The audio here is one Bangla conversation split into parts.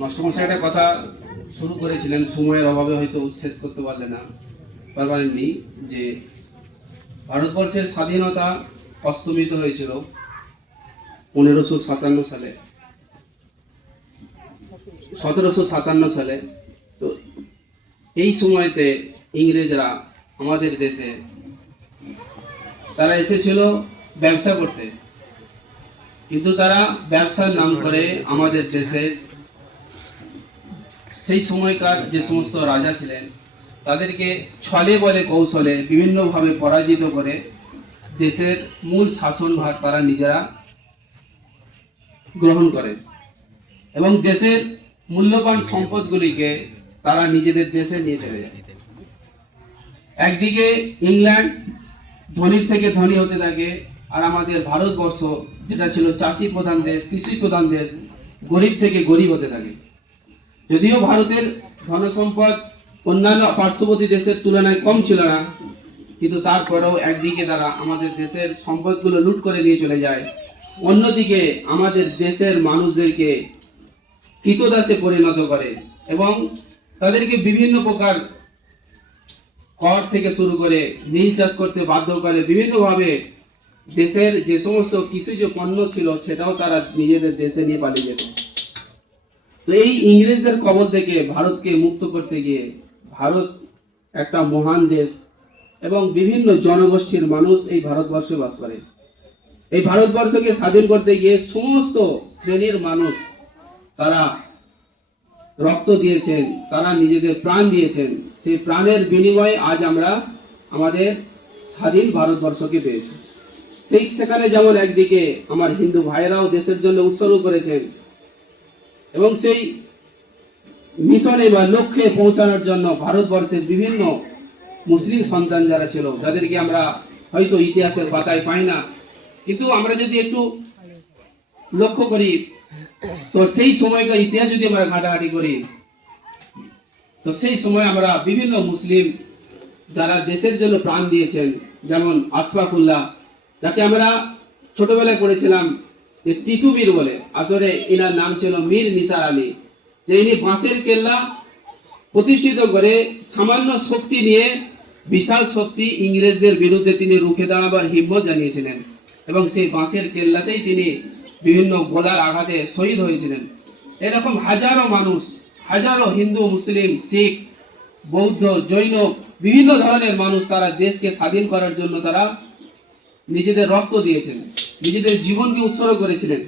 মাস্টারমশাই একটা কথা শুরু করেছিলেন, সময়ের অভাবে হয়তো শেষ করতে পারলেননি, যে ভারতবর্ষের স্বাধীনতা অস্তমিত হয়েছিল 1757 সালে। তো এই সময়তে ইংরেজরা আমাদের দেশে তারা এসেছিল ব্যবসা করতে, কিন্তু তারা ব্যবসার নাম করে আমাদের দেশে সেই সময়কার যে সমস্ত রাজা ছিলেন তাদেরকে ছলে বলে কৌশলে বিভিন্নভাবে পরাজিত করে দেশের মূল শাসনভার তারা নিজেরা গ্রহণ করে এবং দেশের মূল্যবান সম্পদগুলিকে তারা নিজেদের দেশে নিয়ে চলে যায়। একদিকে ইংল্যান্ড ধনীর থেকে ধনী হতে থাকে, আর আমাদের ভারতবর্ষ যেটা ছিল চাষি প্রধান দেশ, কৃষি প্রধান দেশ, গরিব থেকে গরিব হতে থাকে। যদিও ভারতের ধনসম্পদ অন্যান্য পার্শ্ববর্তী দেশের তুলনায় কম ছিল না, কিন্তু তারপরেও একদিকে তারা আমাদের দেশের সম্পদগুলো লুট করে নিয়ে চলে যায়, অন্যদিকে আমাদের দেশের মানুষদেরকে কৃতদাসে পরিণত করে এবং তাদেরকে বিভিন্ন প্রকার কর থেকে শুরু করে নীল চাষ করতে বাধ্য করে। বিভিন্নভাবে দেশের যে সমস্ত কৃষিজ পণ্য ছিল সেটাও তারা নিজেদের দেশে নিয়ে পালিয়ে যেত। তো এই ইংরেজদের কবল থেকে ভারতকে মুক্ত করতে গিয়ে ভারত একটা মহান দেশ এবং বিভিন্ন জনগোষ্ঠীর মানুষ এই ভারতবর্ষে বাস করে। এই ভারতবর্ষকে স্বাধীন করতে গিয়ে সমস্ত শ্রেণীর মানুষ তারা রক্ত দিয়েছেন, তারা নিজেদের প্রাণ দিয়েছেন। সেই প্রাণের বিনিময়ে আজ আমরা আমাদের স্বাধীন ভারতবর্ষকে পেয়েছি। সেখানে যেমন একদিকে আমার হিন্দু ভাইরাও দেশের জন্য উৎসর্গ করেছেন এবং সেই মিশনে বা লক্ষ্যে পৌঁছানোর জন্য ভারতবর্ষের বিভিন্ন মুসলিম সন্তান যারা ছিল, যাদেরকে আমরা হয়তো ইতিহাসের পাতায় পাই না, কিন্তু আমরা যদি একটু লক্ষ্য করি তো সেই সময়কার ইতিহাস যদি আমরা ঘাটাঘাটি করি তো সেই সময় আমরা বিভিন্ন মুসলিম যারা দেশের জন্য প্রাণ দিয়েছেন, যেমন আশফাকুল্লাহ, যাকে আমরা ছোটবেলায় পড়েছিলাম যে তিতুমির বলে, আসলে এনার নাম ছিল মীর নিসার আলী, যে ইনি বাঁশের কেল্লা প্রতিষ্ঠিত করে সামান্য শক্তি নিয়ে বিশাল শক্তি ইংরেজদের বিরুদ্ধে তিনি রুখে দাঁড়াবার হিম্মত জানিয়েছিলেন এবং সেই বাঁশের কেল্লাতেই তিনি বিভিন্ন গোলার আঘাতে শহীদ হয়েছিলেন। এরকম হাজারো মানুষ, হাজারো হিন্দু, মুসলিম, শিখ, বৌদ্ধ, জৈন, বিভিন্ন ধরনের মানুষ তারা দেশকে স্বাধীন করার জন্য তারা নিজেদের রক্ত দিয়েছেন, নিজেদের জীবনকে উৎসর্গ করেছিলেন।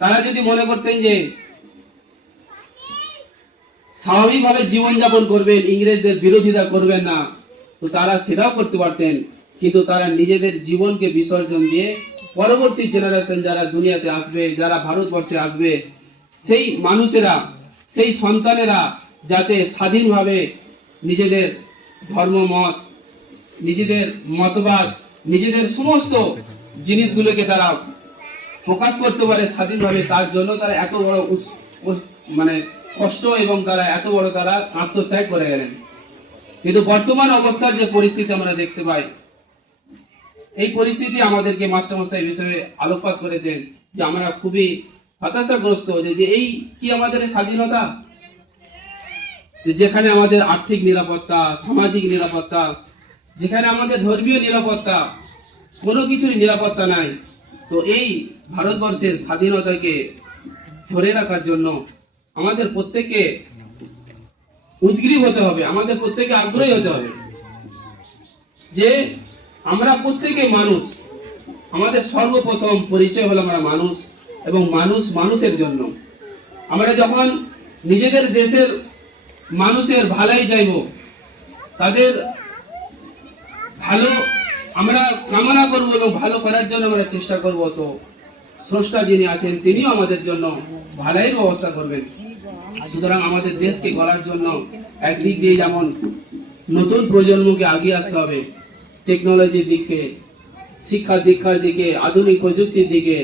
তারা যদি মনে করতেন যে স্বাভাবিকভাবে জীবনযাপন করবেন, ইংরেজদের বিরোধিতা করবেন না, তো তারা সেটাও করতে পারতেন, কিন্তু তারা নিজেদের জীবনকে বিসর্জন দিয়ে পরবর্তী জেনারেশন যারা দুনিয়াতে আসবে, যারা ভারতবর্ষে আসবে, সেই মানুষেরা, সেই সন্তানেরা যাতে স্বাধীনভাবে নিজেদের ধর্মমত, নিজেদের মতবাদ, নিজেদের সমস্ত জিনিসগুলোকে তারা প্রকাশ করতে পারে স্বাধীনভাবে, তার জন্য তারা এত বড় কষ্ট এবং তারা এত বড় তারা আত্মত্যাগ করে গেলেন। কিন্তু বর্তমান অবস্থার যে পরিস্থিতি আমরা দেখতে পাই, এই পরিস্থিতি আমাদেরকে মাস্টারমশাই বিষয়ে আলোকপাত করেছেন যে আমরা খুবই হতাশাগ্রস্ত যে এই কি আমাদের স্বাধীনতা, যেখানে আমাদের আর্থিক নিরাপত্তা, সামাজিক নিরাপত্তা, যেখানে আমাদের ধর্মীয় নিরাপত্তা, কোনো কিছুর নিরাপত্তা নাই। তো এই ভারতবর্ষের স্বাধীনতাকে ধরে রাখার জন্য আমাদের প্রত্যেককে উদ্গ্রীব হতে হবে, আমাদের প্রত্যেকে আগ্রহী হতে হবে যে আমরা প্রত্যেকে মানুষ। আমাদের সর্বপ্রথম পরিচয় হলো আমরা মানুষ এবং মানুষ মানুষের জন্য। আমরা যখন নিজেদের দেশের মানুষের ভালাই চাইব, তাদের ভালো আমরা কামনা করব এবং ভালো করার জন্য আমরা চেষ্টা করব, তো স্রষ্টা যিনি আছেন তিনিও আমাদের জন্য ভালাইয়ের ব্যবস্থা করবেন। সুতরাং আমাদের দেশকে গড়ার জন্য একদিক দিয়ে যেমন নতুন প্রজন্মকে এগিয়ে আসতে হবে, টেকনোলজির দিকে, শিক্ষা দীক্ষার দিকে, আধুনিক প্রযুক্তির দিকে,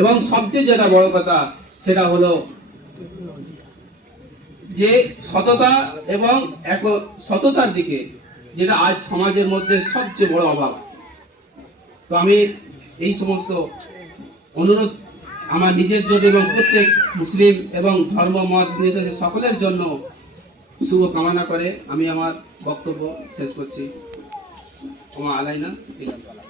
এবং সবচেয়ে যেটা বড় কথা সেটা হলো যে সততা এবং সততার দিকে, যেটা আজ সমাজের মধ্যে সবচেয়ে বড় অভাব। তো আমি এই সমস্ত অনুরোধ আমার নিজের জন্য এবং প্রত্যেক মুসলিম এবং ধর্ম মত নির্বিশেষে সকলের জন্য শুভ কামনা করে আমি আমার বক্তব্য শেষ করছি। ওমা আলাইনা ইল্লাল বালাগ।